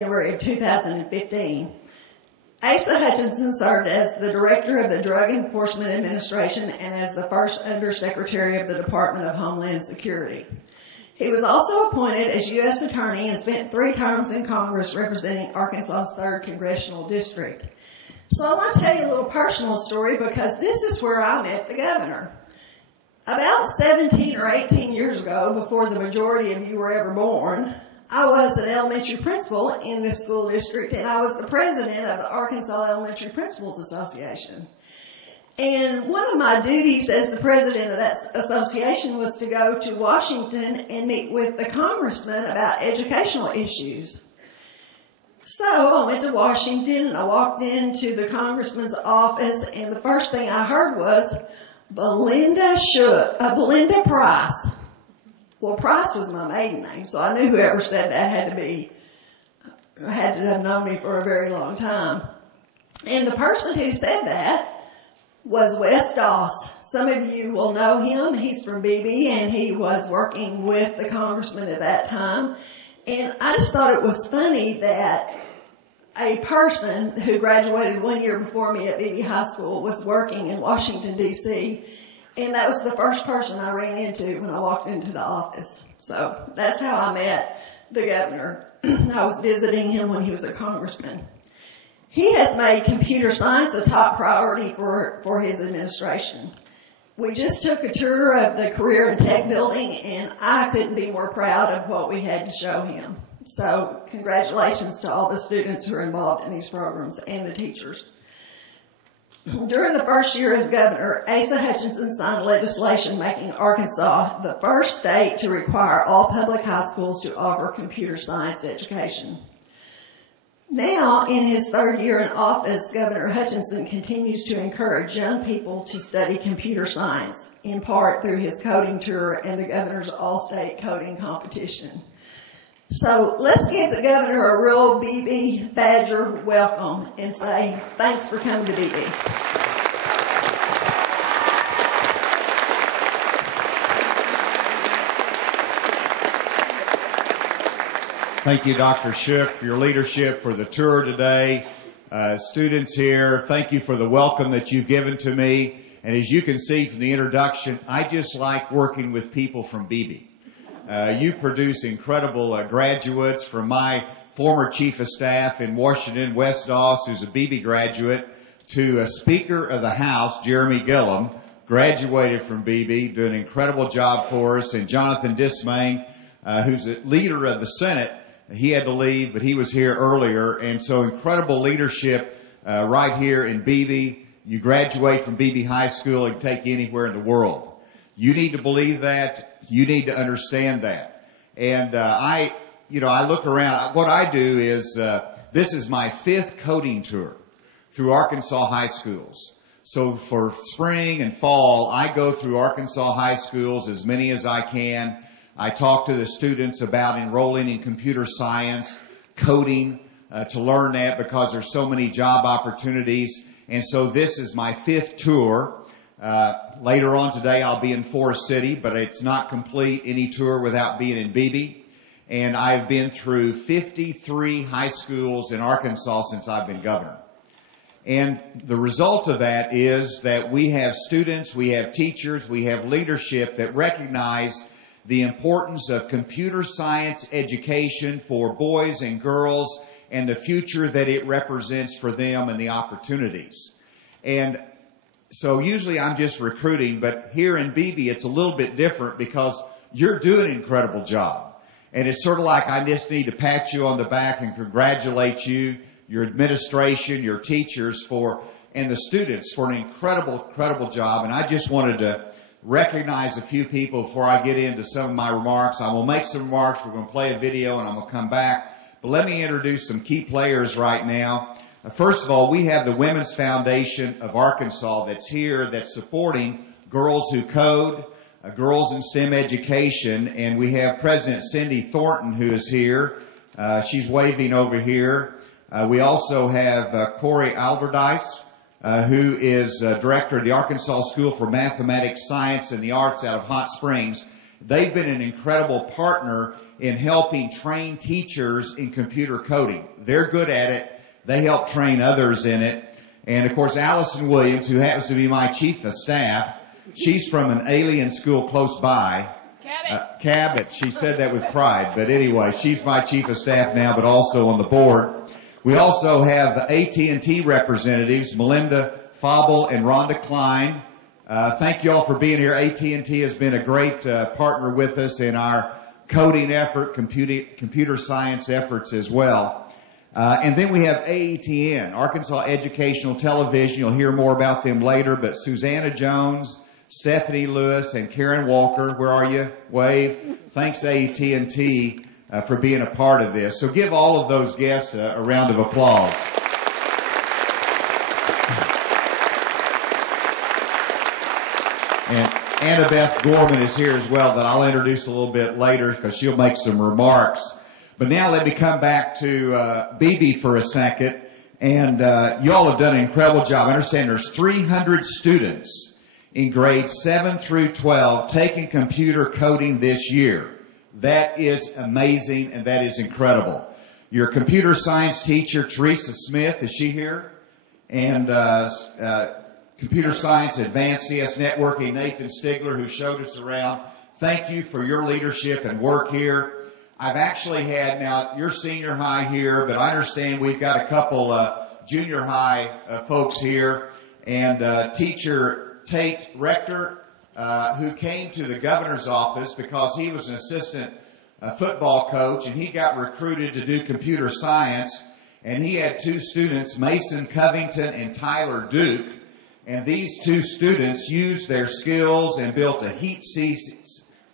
January of 2015. Asa Hutchinson served as the Director of the Drug Enforcement Administration and as the first Undersecretary of the Department of Homeland Security. He was also appointed as U.S. Attorney and spent 3 terms in Congress representing Arkansas's 3rd Congressional District. So I want to tell you a little personal story because this is where I met the governor. About 17 or 18 years ago, before the majority of you were ever born, I was an elementary principal in this school district, and I was the president of the Arkansas Elementary Principals Association. And one of my duties as the president of that association was to go to Washington and meet with the congressman about educational issues. So I went to Washington, and I walked into the congressman's office, and the first thing I heard was, Belinda Price. Well, Price was my maiden name, so I knew whoever said that had to have known me for a very long time. And the person who said that was Wes Doss. Some of you will know him. He's from Beebe, and he was working with the congressman at that time. And I just thought it was funny that a person who graduated 1 year before me at Beebe High School was working in Washington, D.C., and that was the first person I ran into when I walked into the office. So that's how I met the governor. I was visiting him when he was a congressman. He has made computer science a top priority for his administration. We just took a tour of the Career and Tech building, and I couldn't be more proud of what we had to show him. So congratulations to all the students who are involved in these programs and the teachers. During the first year as governor, Asa Hutchinson signed legislation making Arkansas the first state to require all public high schools to offer computer science education. Now, in his 3rd year in office, Governor Hutchinson continues to encourage young people to study computer science, in part through his coding tour and the governor's all-state coding competition. So let's give the governor a real Beebe Badger welcome and say thanks for coming to Beebe. Thank you, Dr. Shook, for your leadership, for the tour today. Students here, thank you for the welcome that you've given to me. And as you can see from the introduction, I just like working with people from Beebe. You produce incredible graduates, from my former chief of staff in Washington, Wes Doss, who's a Beebe graduate, to Speaker of the House, Jeremy Gillum, graduated from Beebe, doing an incredible job for us, and Jonathan Dismayne, who's the leader of the Senate. He had to leave, but he was here earlier, and so incredible leadership right here in Beebe. You graduate from Beebe High School, it can take you anywhere in the world. You need to believe that. You need to understand that. And I look around. What I do is, this is my 5th coding tour through Arkansas high schools. So for spring and fall, I go through Arkansas high schools, as many as I can. I talk to the students about enrolling in computer science, coding, to learn that because there's so many job opportunities. And so this is my 5th tour. Later on today, I'll be in Forest City, but it's not complete any tour without being in Beebe. And I've been through 53 high schools in Arkansas since I've been governor. And the result of that is that we have students, we have teachers, we have leadership that recognize the importance of computer science education for boys and girls and the future that it represents for them and the opportunities. And so usually I'm just recruiting, but here in Beebe it's a little bit different because you're doing an incredible job. And it's sort of like I just need to pat you on the back and congratulate you, your administration, your teachers and the students for an incredible job. And I just wanted to recognize a few people before I get into some of my remarks. I will make some remarks. We're going to play a video and I'm going to come back. But let me introduce some key players right now. First of all, we have the Women's Foundation of Arkansas that's here, that's supporting Girls Who Code, Girls in STEM Education, and we have President Cindy Thornton who is here. She's waving over here. We also have Corey Allardyce, who is director of the Arkansas School for Mathematics, Science, and the Arts out of Hot Springs. They've been an incredible partner in helping train teachers in computer coding. They're good at it. They help train others in it. And of course, Allison Williams, who happens to be my chief of staff, she's from an alien school close by. Cabot. She said that with pride. But anyway, she's my chief of staff now, but also on the board. We also have AT&T representatives, Melinda Fabel and Rhonda Klein. Thank you all for being here. AT&T has been a great partner with us in our coding effort, computer science efforts as well. And then we have AETN, Arkansas Educational Television. You'll hear more about them later, but Susanna Jones, Stephanie Lewis, and Karen Walker, where are you? Wave. Thanks, AT&T, for being a part of this. So give all of those guests a round of applause. And Annabeth Gorman is here as well, that I'll introduce a little bit later because she'll make some remarks. But now let me come back to Beebe for a second. And you all have done an incredible job. I understand there's 300 students in grades 7 through 12 taking computer coding this year. That is amazing, and that is incredible. Your computer science teacher, Teresa Smith, is she here? And computer science advanced CS networking, Nathan Stigler, who showed us around. Thank you for your leadership and work here. I've actually had, now you're senior high here, but I understand we've got a couple junior high folks here. And teacher Tate Rector, who came to the governor's office because he was an assistant football coach, and he got recruited to do computer science. And he had two students, Mason Covington and Tyler Duke. And these two students used their skills and built a heat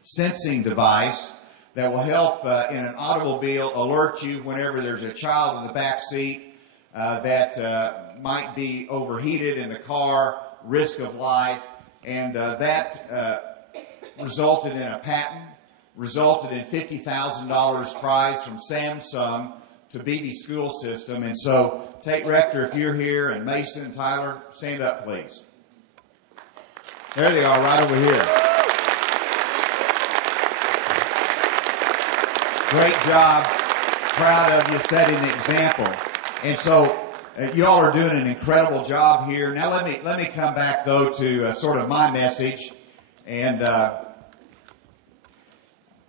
sensing device that will help in an automobile alert you whenever there's a child in the back seat that might be overheated in the car, risk of life. And that resulted in a patent, resulted in $50,000 prize from Samsung to Beebe school system. And so, Tate Rector, if you're here, and Mason and Tyler, stand up, please. There they are, right over here. Great job. Proud of you setting the example. And so, you all are doing an incredible job here. Now let me come back though to sort of my message and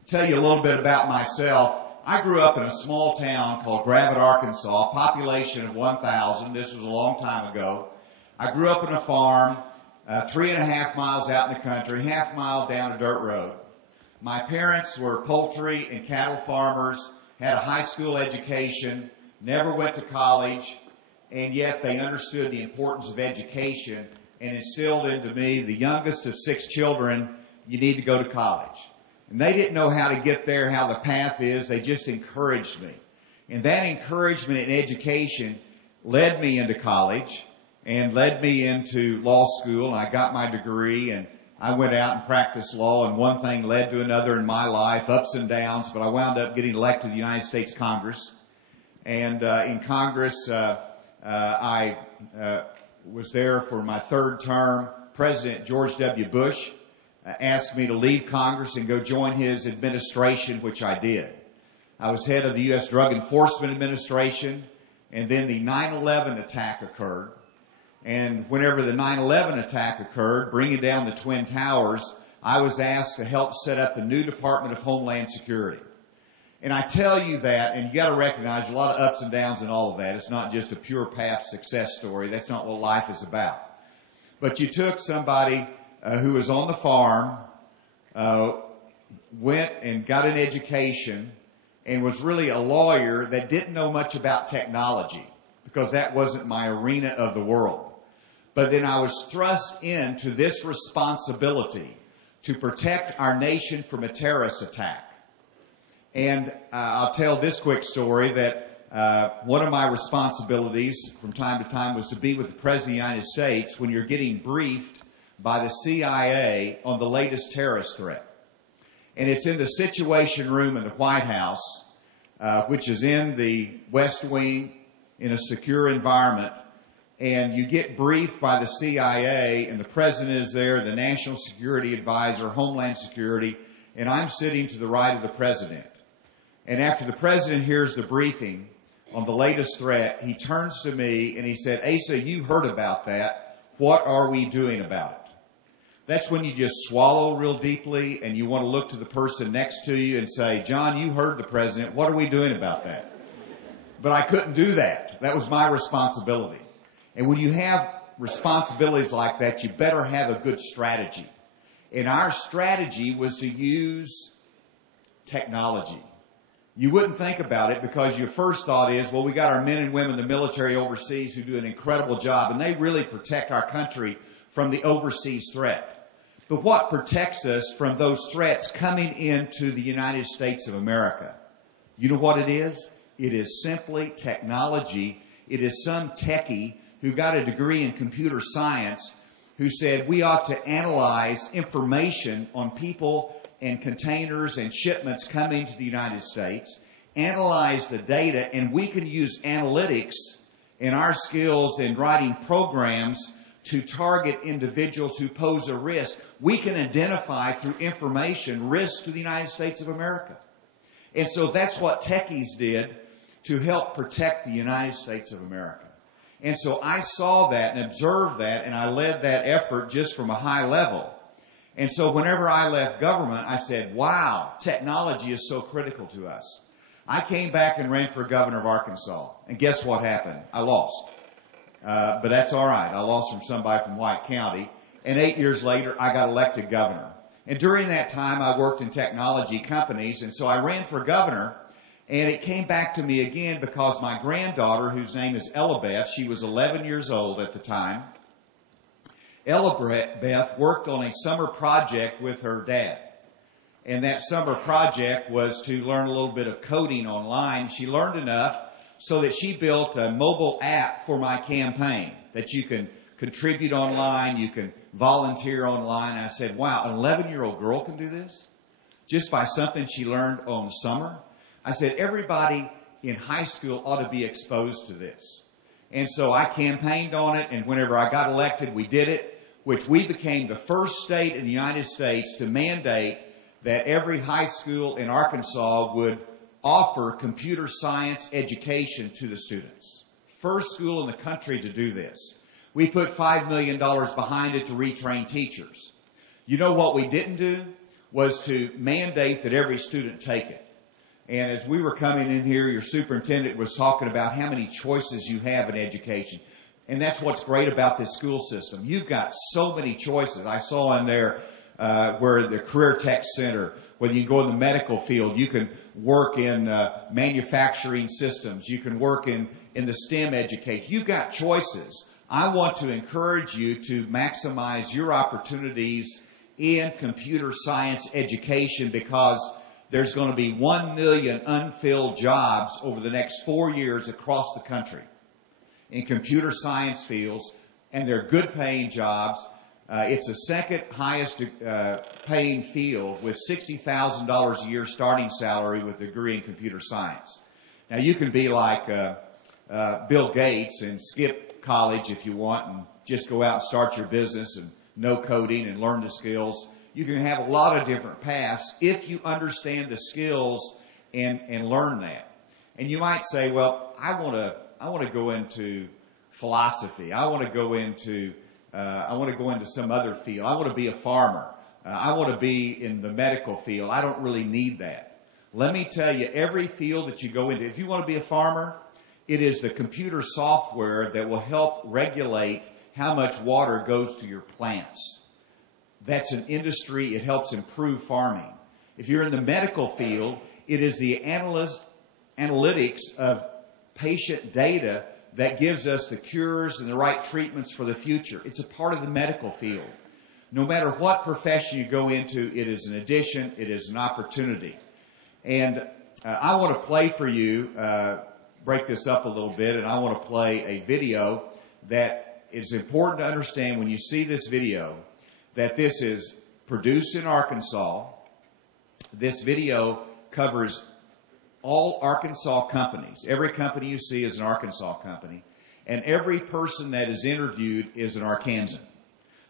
tell you a little bit about myself. I grew up in a small town called Gravette, Arkansas, population of 1,000. This was a long time ago. I grew up in a farm 3.5 miles out in the country, half mile down a dirt road. My parents were poultry and cattle farmers, had a high school education, never went to college, and yet they understood the importance of education and instilled into me, the youngest of 6 children, you need to go to college. And they didn't know how to get there, how the path is. They just encouraged me. And that encouragement in education led me into college and led me into law school. And I got my degree, and I went out and practiced law, and one thing led to another in my life, ups and downs, but I wound up getting elected to the United States Congress. And in Congress, I was there for my 3rd term. President George W. Bush asked me to leave Congress and go join his administration, which I did. I was head of the U.S. Drug Enforcement Administration, and then the 9/11 attack occurred. And whenever the 9/11 attack occurred, bringing down the Twin Towers, I was asked to help set up the new Department of Homeland Security. And I tell you that, and you got to recognize a lot of ups and downs in all of that. It's not just a pure path success story. That's not what life is about. But you took somebody who was on the farm, went and got an education, and was really a lawyer that didn't know much about technology, because that wasn't my arena of the world. But then I was thrust into this responsibility to protect our nation from a terrorist attack. And I'll tell this quick story that one of my responsibilities from time to time was to be with the President of the United States when you're getting briefed by the CIA on the latest terrorist threat. And it's in the Situation Room in the White House, which is in the West Wing in a secure environment. And you get briefed by the CIA, and the President is there, the National Security Advisor, Homeland Security, and I'm sitting to the right of the President. And after the president hears the briefing on the latest threat, he turns to me and he said, Asa, you heard about that. What are we doing about it? That's when you just swallow real deeply and you want to look to the person next to you and say, John, you heard the president. What are we doing about that? But I couldn't do that. That was my responsibility. And when you have responsibilities like that, you better have a good strategy. And our strategy was to use technology. You wouldn't think about it because your first thought is, well, we got our men and women in the military overseas who do an incredible job, and they really protect our country from the overseas threat. But what protects us from those threats coming into the United States of America? You know what it is? It is simply technology. It is some techie who got a degree in computer science who said we ought to analyze information on people and containers and shipments coming to the United States, analyze the data, and we can use analytics in our skills in writing programs to target individuals who pose a risk. We can identify through information risks to the United States of America. And so that's what techies did to help protect the United States of America. And so I saw that and observed that, and I led that effort just from a high level. And so whenever I left government, I said, wow, technology is so critical to us. I came back and ran for governor of Arkansas. And guess what happened? I lost. But that's all right. I lost from somebody from White County. And 8 years later, I got elected governor. And during that time, I worked in technology companies. And so I ran for governor. And it came back to me again because my granddaughter, whose name is Ella Beth, she was 11 years old at the time. Ella Beth worked on a summer project with her dad. And that summer project was to learn a little bit of coding online. She learned enough so that she built a mobile app for my campaign that you can contribute online, you can volunteer online. And I said, wow, an 11-year-old girl can do this? Just by something she learned on the summer? I said, everybody in high school ought to be exposed to this. And so I campaigned on it, and whenever I got elected, we did it, which we became the first state in the United States to mandate that every high school in Arkansas would offer computer science education to the students. First school in the country to do this. We put $5 million behind it to retrain teachers. You know what we didn't do was to mandate that every student take it. And as we were coming in here, your superintendent was talking about how many choices you have in education. And that's what's great about this school system. You've got so many choices. I saw in there where the Career Tech Center, whether you go in the medical field, you can work in manufacturing systems. You can work in the STEM education. You've got choices. I want to encourage you to maximize your opportunities in computer science education because there's going to be 1 million unfilled jobs over the next 4 years across the country in computer science fields, and they're good paying jobs. It's the second highest paying field with $60,000 a year starting salary with a degree in computer science. Now you can be like Bill Gates and skip college if you want and just go out and start your business and know coding and learn the skills. You can have a lot of different paths if you understand the skills and learn that. And you might say, well, I want to go into philosophy. I want to go into some other field. I want to be a farmer. I want to be in the medical field. I don't really need that. Let me tell you, every field that you go into, if you want to be a farmer, it is the computer software that will help regulate how much water goes to your plants. That's an industry. It helps improve farming. If you're in the medical field, it is the analytics of patient data that gives us the cures and the right treatments for the future. It's a part of the medical field. No matter what profession you go into, it is an addition, it is an opportunity. And I want to play for you, break this up a little bit, and I want to play a video that is important to understand when you see this video, that this is produced in Arkansas. This video covers all Arkansas companies. Every company you see is an Arkansas company. And every person that is interviewed is an Arkansan.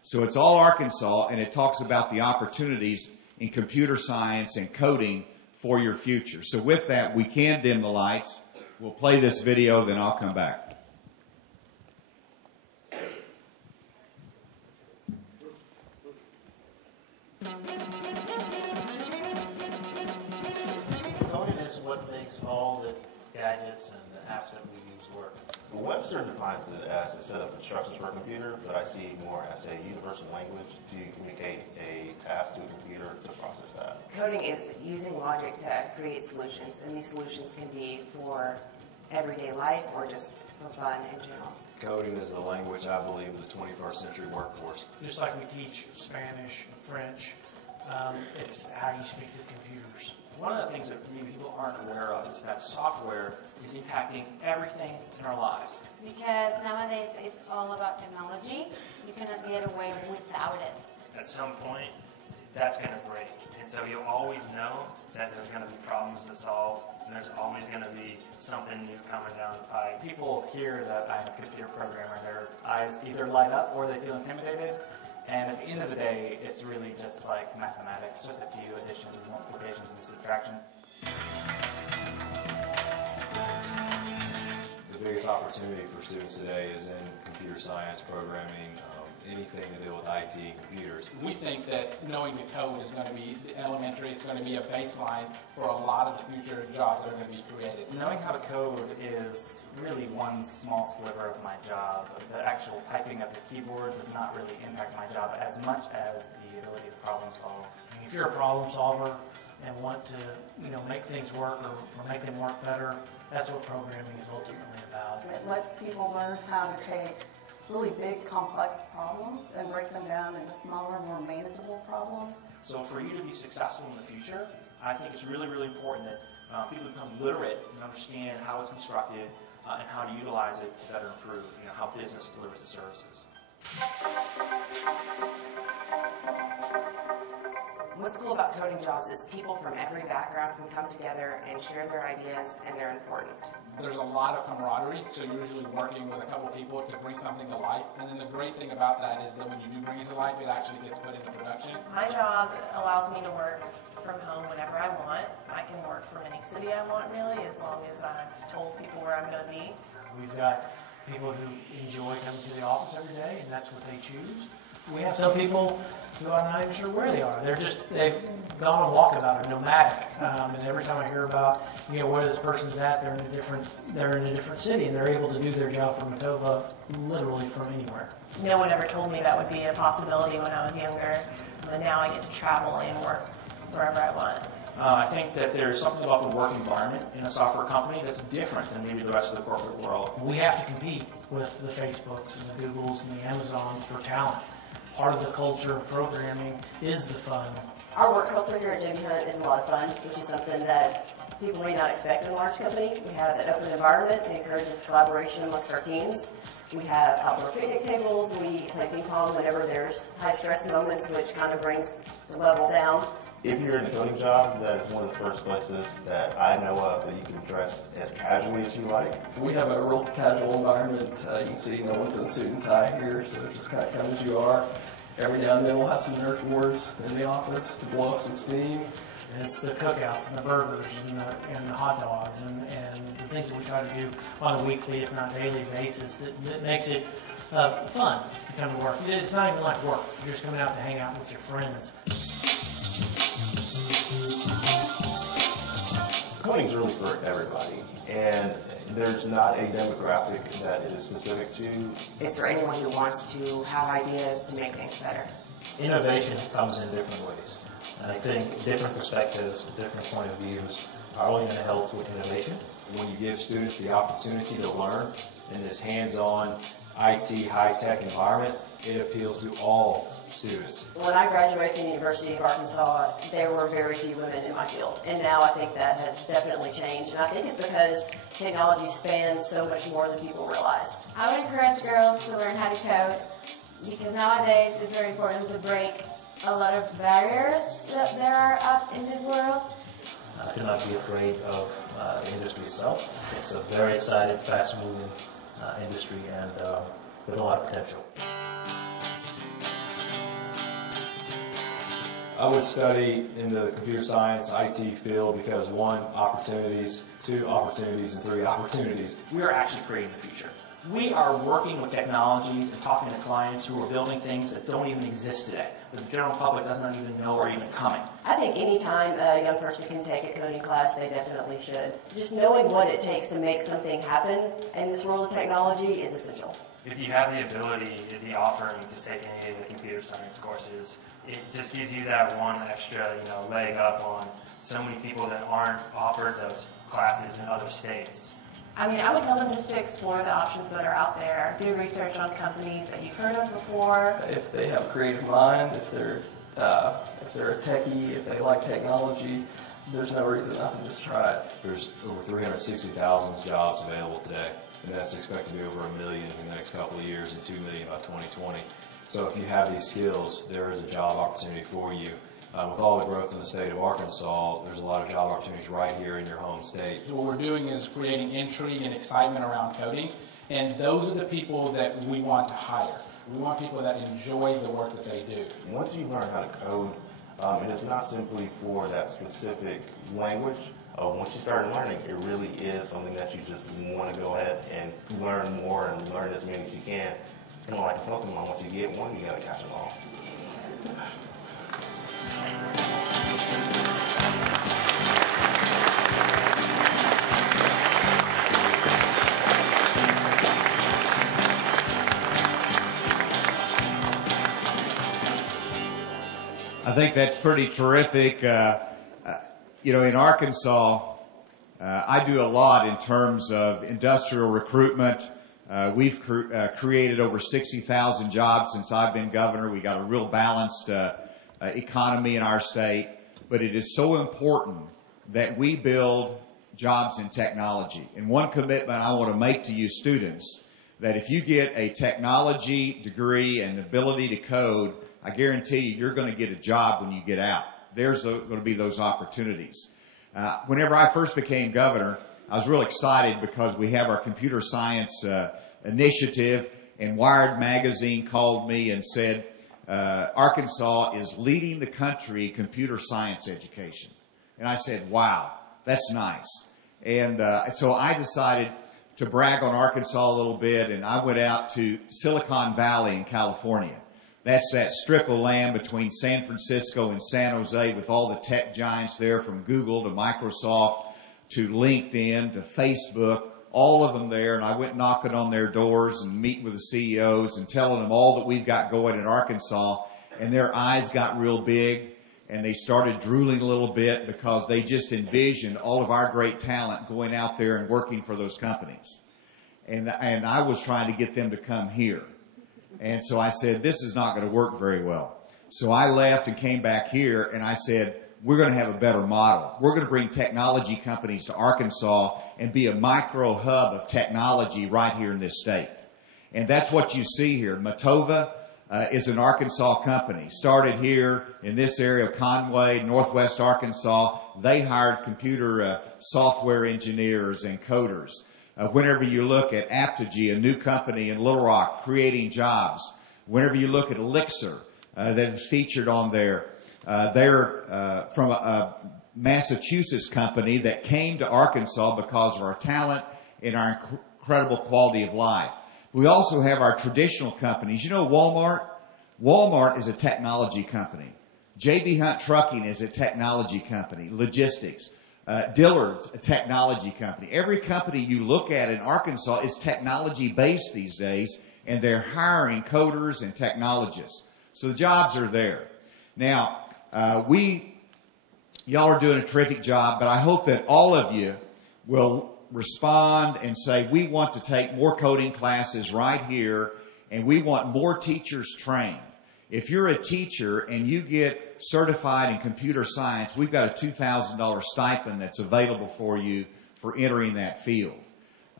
So it's all Arkansas, and it talks about the opportunities in computer science and coding for your future. So with that, we can dim the lights. We'll play this video, then I'll come back. Coding is what makes all the gadgets and the apps that we use work. Well, Webster defines it as a set of instructions for a computer, but I see it more as a universal language to communicate a task to a computer to process that. Coding is using logic to create solutions, and these solutions can be for everyday life or just for fun in general. Coding is the language, I believe, of the 21st century workforce. Just like we teach Spanish, French, it's how you speak to computers. One of the things that maybe people aren't aware of is that software is impacting everything in our lives. Because nowadays it's all about technology. You cannot get away without it. At some point, that's going to break. And so you'll always know that there's going to be problems to solve, and there's always going to be something new coming down the pipe. People hear that I'm a computer programmer, their eyes either light up or they feel intimidated. And at the end of the day, it's really just like mathematics, just a few additions, multiplications, and subtractions. The biggest opportunity for students today is in computer science, programming, anything to do with IT and computers. We think that knowing the code is going to be elementary, it's going to be a baseline for a lot of the future jobs that are going to be created. Knowing how to code is really one small sliver of my job. The actual typing of the keyboard does not really impact my job as much as the ability to problem solve. I mean, if you're a problem solver and want to, make things work or make them work better, that's what programming is ultimately about. It lets people learn how to take really big, complex problems and break them down into smaller, more manageable problems. So for you to be successful in the future, I think it's really, really important that people become literate and understand how it's constructed and how to utilize it to better improve, how business delivers the services. What's cool about coding jobs is people from every background can come together and share their ideas, and they're important. There's a lot of camaraderie, so you're usually working with a couple people to bring something to life. And then the great thing about that is that when you do bring it to life, it actually gets put into production. My job allows me to work from home whenever I want. I can work from any city I want, really, as long as I've told people where I'm going to be. We've got people who enjoy coming to the office every day, and that's what they choose. We have some people who I'm not even sure where they are. They've gone on walkabout or nomadic, and every time I hear about where this person's at, they're in a different city, and they're able to do their job from Matova literally from anywhere. No one ever told me that would be a possibility when I was younger, but now I get to travel and work wherever I want. I think that there's something about the work environment in a software company that's different than maybe the rest of the corporate world. We have to compete with the Facebooks and the Googles and the Amazons for talent. Part of the culture of programming is the fun. Our work culture here at J.B. Hunt is a lot of fun, which is something that people may not expect in a large company. We have an open environment that encourages collaboration amongst our teams. We have outdoor picnic tables. We play ping pong whenever there's high-stress moments, which kind of brings the level down. If you're in a coding job, that is one of the first places that I know of that you can dress as casually as you like. We have a real casual environment. You can see no one's in a suit and tie here, so just kind of come as you are. Every now and then we'll have some Nerf wars in the office to blow off some steam. And it's the cookouts and the burgers and the hot dogs and the things that we try to do on a weekly, if not daily basis that makes it fun to come to work. It's not even like work. You're just coming out to hang out with your friends. Coding is really for everybody, and there's not a demographic that it is specific to. It's for anyone who wants to have ideas to make things better. Innovation comes in different ways. And I think different perspectives, different point of views are only going to help with innovation. When you give students the opportunity to learn in this hands-on IT high-tech environment, it appeals to all students. When I graduated from the University of Arkansas, there were very few women in my field. And now I think that has definitely changed. And I think it's because technology spans so much more than people realize. I would encourage girls to learn how to code because nowadays it's very important to break a lot of barriers that there are up in this world. Do not be afraid of the industry itself. It's a very exciting, fast-moving industry and with a lot of potential. I would study in the computer science, IT field because 1, opportunities, 2, opportunities, and 3, opportunities. We are actually creating the future. We are working with technologies and talking to clients who are building things that don't even exist today, that the general public does not even know are even coming. I think any time a young person can take a coding class, they definitely should. Just knowing what it takes to make something happen in this world of technology is essential. If you have the ability, the offering to take any of the computer science courses, it just gives you that one extra, leg up on so many people that aren't offered those classes in other states. I mean, I would tell them just to explore the options that are out there. Do research on companies that you've heard of before. If they have a creative mind, if they're a techie, if they like technology, there's no reason not to just try it. There's over 360,000 jobs available today, and that's expected to be over 1 million in the next couple of years and 2 million by 2020. So if you have these skills, there is a job opportunity for you. With all the growth in the state of Arkansas, there's a lot of job opportunities right here in your home state. So what we're doing is creating intrigue and excitement around coding, and those are the people that we want to hire. We want people that enjoy the work that they do. Once you learn how to code, and it's not simply for that specific language, once you start learning, it really is something that you just want to go ahead and learn more and learn as many as you can. It's kind of like a Pokemon. Once you get one, you got to catch them all. I think that's pretty terrific. In Arkansas, I do a lot in terms of industrial recruitment. We've created over 60,000 jobs since I've been governor. We got a real balanced economy in our state, but it is so important that we build jobs in technology. And one commitment I want to make to you students, that if you get a technology degree and ability to code, I guarantee you're going to get a job when you get out. There's going to be those opportunities. Whenever I first became governor, I was real excited because we have our computer science initiative, and Wired magazine called me and said, Arkansas is leading the country in computer science education. And I said, wow, that's nice. And so I decided to brag on Arkansas a little bit, and I went out to Silicon Valley in California. That's that strip of land between San Francisco and San Jose with all the tech giants there, from Google to Microsoft to LinkedIn to Facebook, all of them there. And I went knocking on their doors and meeting with the CEOs and telling them all that we've got going in Arkansas. And their eyes got real big and they started drooling a little bit because they just envisioned all of our great talent going out there and working for those companies. And I was trying to get them to come here. And so I said, this is not going to work very well. So I left and came back here, and I said, we're going to have a better model. We're going to bring technology companies to Arkansas and be a micro hub of technology right here in this state. And that's what you see here. Matova is an Arkansas company. Started here in this area of Conway, northwest Arkansas. They hired computer software engineers and coders. Whenever you look at Apogee, a new company in Little Rock, creating jobs. Whenever you look at Elixir, that is featured on there, they're from a Massachusetts company that came to Arkansas because of our talent and our incredible quality of life. We also have our traditional companies. You know Walmart? Walmart is a technology company. J.B. Hunt Trucking is a technology company, logistics. Dillard's, a technology company. Every company you look at in Arkansas is technology-based these days, and they're hiring coders and technologists. So the jobs are there. Now, y'all are doing a terrific job, but I hope that all of you will respond and say, we want to take more coding classes right here, and we want more teachers trained. If you're a teacher and you get certified in computer science, we've got a $2,000 stipend that's available for you for entering that field.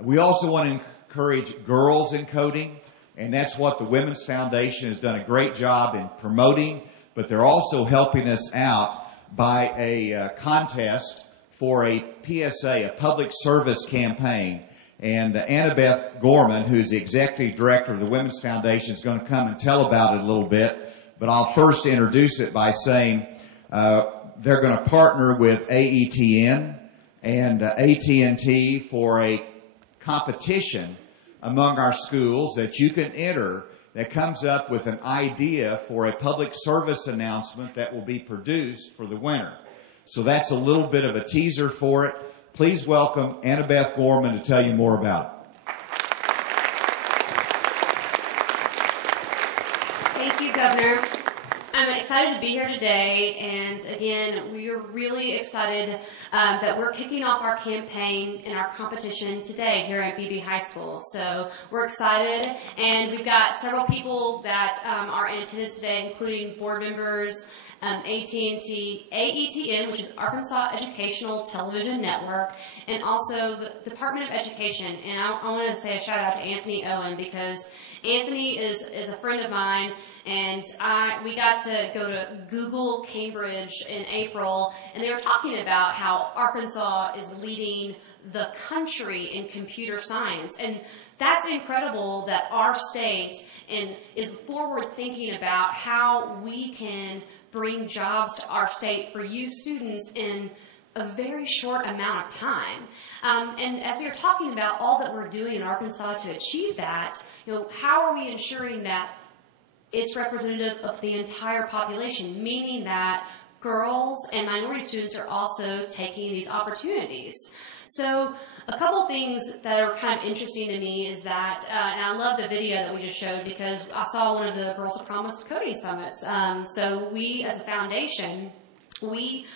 We also want to encourage girls in coding, and that's what the Women's Foundation has done a great job in promoting, but they're also helping us out by a contest for a PSA, a public service campaign. And Annabeth Gorman, who's the executive director of the Women's Foundation, is going to come and tell about it a little bit. But I'll first introduce it by saying they're going to partner with AETN and AT&T for a competition among our schools that you can enter that comes up with an idea for a public service announcement that will be produced for the winter. So that's a little bit of a teaser for it. Please welcome Annabeth Gorman to tell you more about it. Thank you, Governor. I'm excited to be here today, and again, we are really excited that we're kicking off our campaign and our competition today here at Beebe High School. So we're excited, and we've got several people that are in attendance today, including board members, AT&T, AETN, which is Arkansas Educational Television Network, and also the Department of Education. And I want to say a shout out to Anthony Owen, because Anthony is a friend of mine, and we got to go to Google Cambridge in April, and they were talking about how Arkansas is leading the country in computer science. And that's incredible that our state is forward thinking about how we can bring jobs to our state for you students in a very short amount of time. And as you're talking about all that we're doing in Arkansas to achieve that, how are we ensuring that it's representative of the entire population, meaning that girls and minority students are also taking these opportunities? So a couple things that are kind of interesting to me is that, and I love the video that we just showed, because I saw one of the Girls of Promise coding summits. So we, as a foundation, we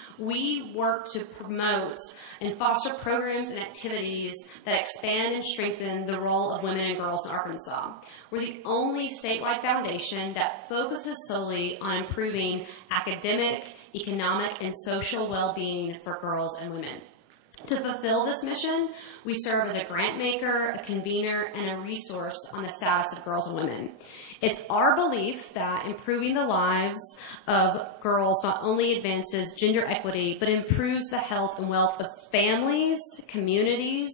work to promote and foster programs and activities that expand and strengthen the role of women and girls in Arkansas. We're the only statewide foundation that focuses solely on improving academic, economic, and social well-being for girls and women. To fulfill this mission, we serve as a grant maker, a convener, and a resource on the status of girls and women. It's our belief that improving the lives of girls not only advances gender equity, but improves the health and wealth of families, communities,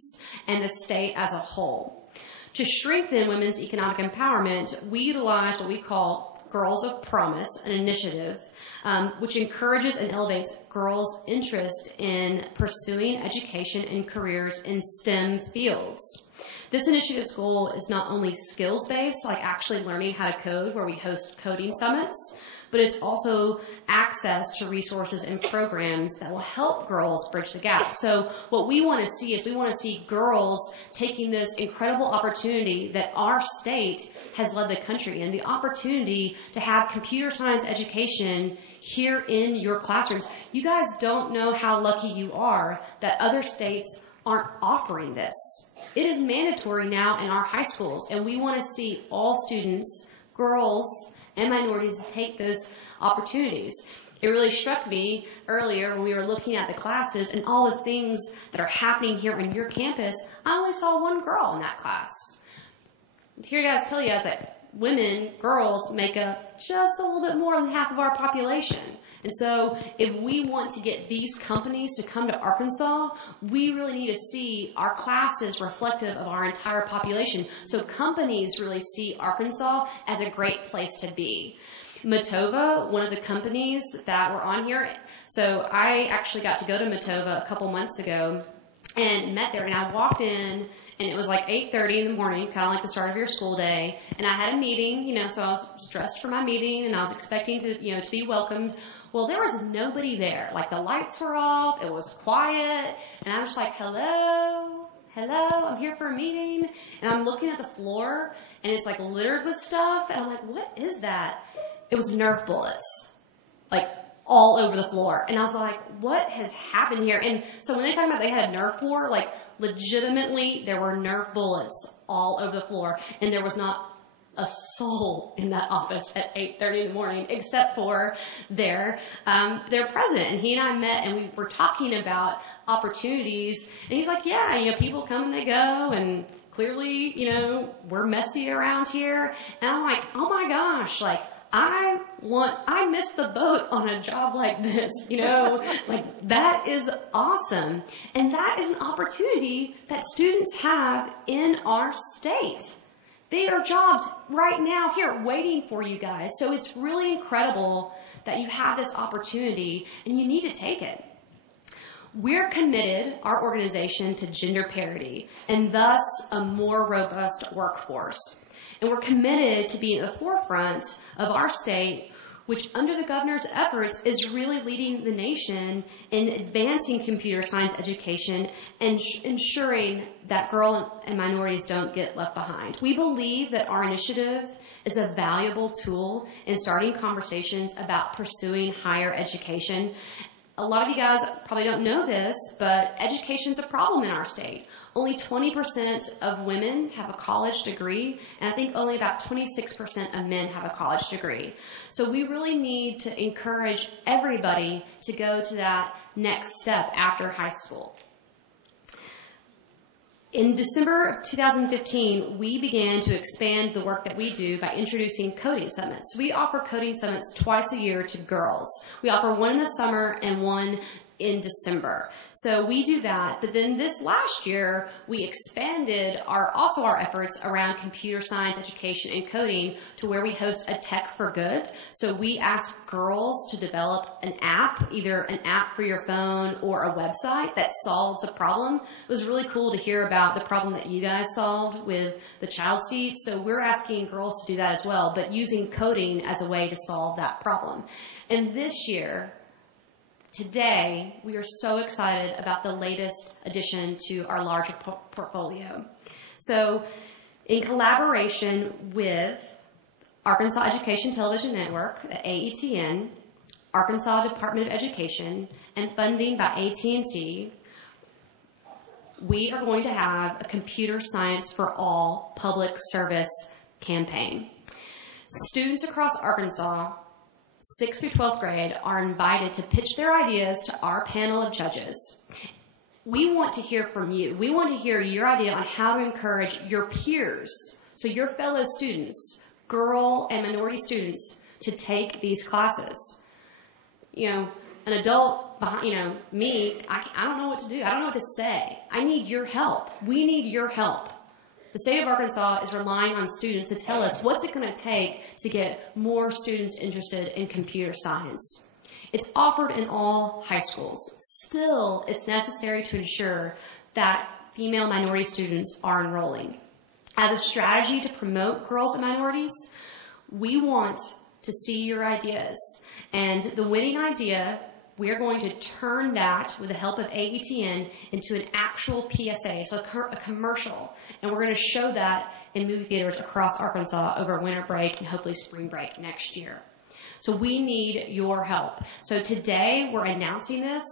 and the state as a whole. To strengthen women's economic empowerment, we utilize what we call Girls of Promise, an initiative which encourages and elevates girls' interest in pursuing education and careers in STEM fields. This initiative's goal is not only skills-based, like actually learning how to code, where we host coding summits, but it's also access to resources and programs that will help girls bridge the gap. So what we want to see is we want to see girls taking this incredible opportunity that our state has led the country in, the opportunity to have computer science education here in your classrooms. You guys don't know how lucky you are that other states aren't offering this. It is mandatory now in our high schools, and we want to see all students, girls, and minorities take those opportunities. It really struck me earlier when we were looking at the classes and all the things that are happening here on your campus. I only saw one girl in that class. Here guys tell you guys that women, girls, make up just a little bit more than half of our population. And so if we want to get these companies to come to Arkansas, we really need to see our classes reflective of our entire population. So companies really see Arkansas as a great place to be. Matova, one of the companies that were on here, so I actually got to go to Matova a couple months ago and met there, and I walked in, and it was like 8:30 in the morning, kind of like the start of your school day, and I had a meeting, so I was dressed for my meeting, and I was expecting to, to be welcomed. Well, there was nobody there. Like, the lights were off, it was quiet, and I was like, hello, I'm here for a meeting, and I'm looking at the floor, and it's like littered with stuff, and I'm like, what is that? It was Nerf bullets, like all over the floor. And I was like, what has happened here? And so when they talk about they had a Nerf war, like legitimately there were Nerf bullets all over the floor. And there was not a soul in that office at 8:30 in the morning except for their president. And he and I met and we were talking about opportunities. And he's like, yeah, people come and they go, and clearly, we're messy around here. And I'm like, oh my gosh, like, I missed the boat on a job like this, like that is awesome. And that is an opportunity that students have in our state. There are jobs right now here waiting for you guys. So it's really incredible that you have this opportunity and you need to take it. We're committed, our organization, to gender parity and thus a more robust workforce. And we're committed to being at the forefront of our state, which under the governor's efforts is really leading the nation in advancing computer science education and ensuring that girls and minorities don't get left behind. We believe that our initiative is a valuable tool in starting conversations about pursuing higher education. A lot of you guys probably don't know this, but education's a problem in our state. Only 20% of women have a college degree, and I think only about 26% of men have a college degree. So we really need to encourage everybody to go to that next step after high school. In December of 2015, we began to expand the work that we do by introducing coding summits. We offer coding summits twice a year to girls. We offer one in the summer and one in December. So we do that. But then this last year, we expanded our efforts around computer science education and coding to where we host a Tech for Good. So we ask girls to develop an app, either an app for your phone or a website that solves a problem. It was really cool to hear about the problem that you guys solved with the child seat. So we're asking girls to do that as well, but using coding as a way to solve that problem. And this year, today, we are so excited about the latest addition to our larger portfolio. So, in collaboration with Arkansas Education Television Network, AETN, Arkansas Department of Education, and funding by AT&T, we are going to have a Computer Science for All public service campaign. Students across Arkansas 6th through 12th grade are invited to pitch their ideas to our panel of judges. We want to hear from you. We want to hear your idea on how to encourage your peers, so your fellow students, girl and minority students, to take these classes. You know, an adult behind, me, I don't know what to do. I don't know what to say. I need your help. We need your help. The state of Arkansas is relying on students to tell us what's it going to take to get more students interested in computer science. It's offered in all high schools. Still, it's necessary to ensure that female minority students are enrolling. As a strategy to promote girls and minorities, we want to see your ideas. And the winning idea, we are going to turn that, with the help of AETN, into an actual PSA, so a commercial. And we're going to show that in movie theaters across Arkansas over winter break and hopefully spring break next year. So we need your help. So today we're announcing this.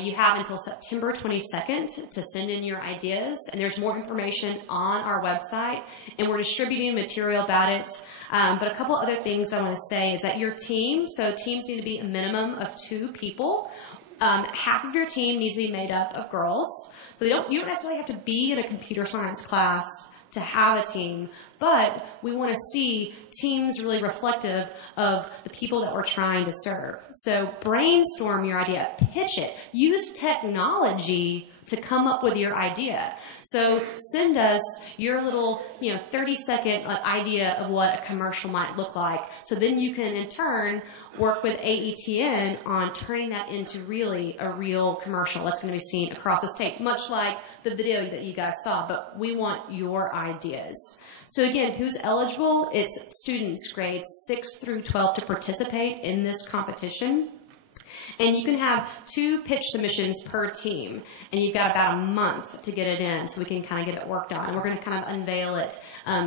You have until September 22nd to send in your ideas, and there's more information on our website, and we're distributing material about it. But a couple other things I want to say is that your team, so teams need to be a minimum of 2 people. Half of your team needs to be made up of girls. So you don't necessarily have to be in a computer science class to have a team, but we want to see teams really reflective of the people that we're trying to serve. So brainstorm your idea, pitch it, use technology to come up with your idea. So send us your little, 30-second idea of what a commercial might look like. So then you can, in turn, work with AETN on turning that into really a real commercial that's going to be seen across the state, much like the video that you guys saw, but we want your ideas. So again, who's eligible? It's students grades 6 through 12 to participate in this competition. And you can have 2 pitch submissions per team, and you've got about a month to get it in so we can kind of get it worked on. And we're going to kind of unveil it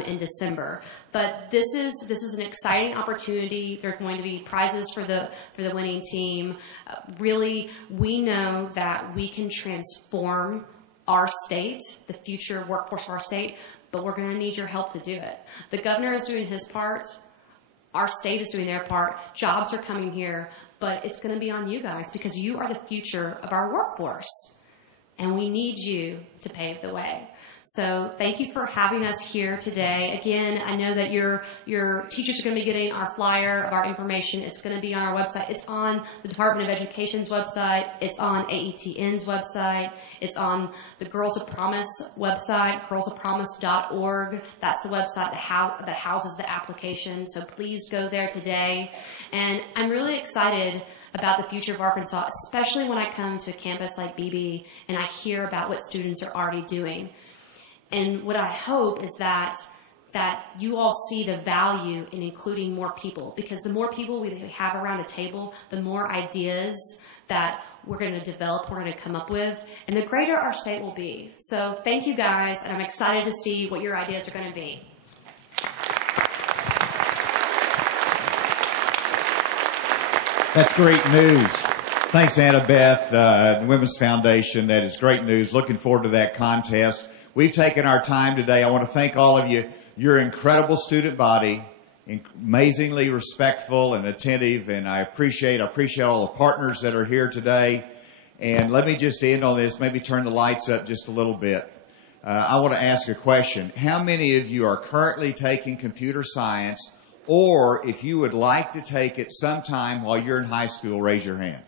in December. But this is an exciting opportunity. There are going to be prizes for the winning team. Really, we know that we can transform our state, the future workforce of our state, but we're going to need your help to do it. The governor is doing his part. Our state is doing their part. Jobs are coming here. But it's going to be on you guys because you are the future of our workforce. And we need you to pave the way. So thank you for having us here today. Again, I know that your teachers are going to be getting our flyer of our information. It's going to be on our website. It's on the Department of Education's website. It's on AETN's website. It's on the Girls of Promise website, girlsofpromise.org. That's the website that houses the application. So please go there today. And I'm really excited about the future of Arkansas, especially when I come to a campus like Beebe and I hear about what students are already doing. And what I hope is that you all see the value in including more people, because the more people we have around a table, the more ideas that we're going to develop, we're going to come up with, and the greater our state will be. So thank you guys, and I'm excited to see what your ideas are going to be. That's great news. Thanks, Annabeth, Women's Foundation. That is great news. Looking forward to that contest. We've taken our time today. I want to thank all of you. You're an incredible student body, amazingly respectful and attentive, and I appreciate all the partners that are here today. And let me just end on this, maybe turn the lights up just a little bit. I want to ask a question. How many of you are currently taking computer science, or if you would like to take it sometime while you're in high school, raise your hand.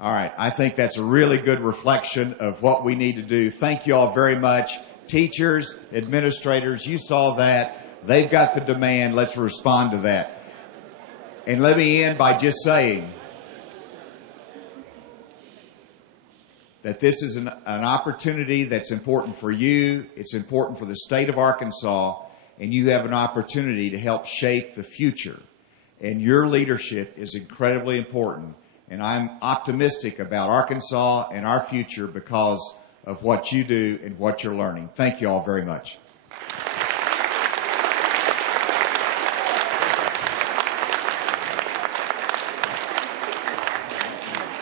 All right, I think that's a really good reflection of what we need to do. Thank you all very much. Teachers, administrators, you saw that. They've got the demand. Let's respond to that. And let me end by just saying that this is an opportunity that's important for you. It's important for the state of Arkansas, and you have an opportunity to help shape the future. And your leadership is incredibly important. And I'm optimistic about Arkansas and our future because of what you do and what you're learning. Thank you all very much.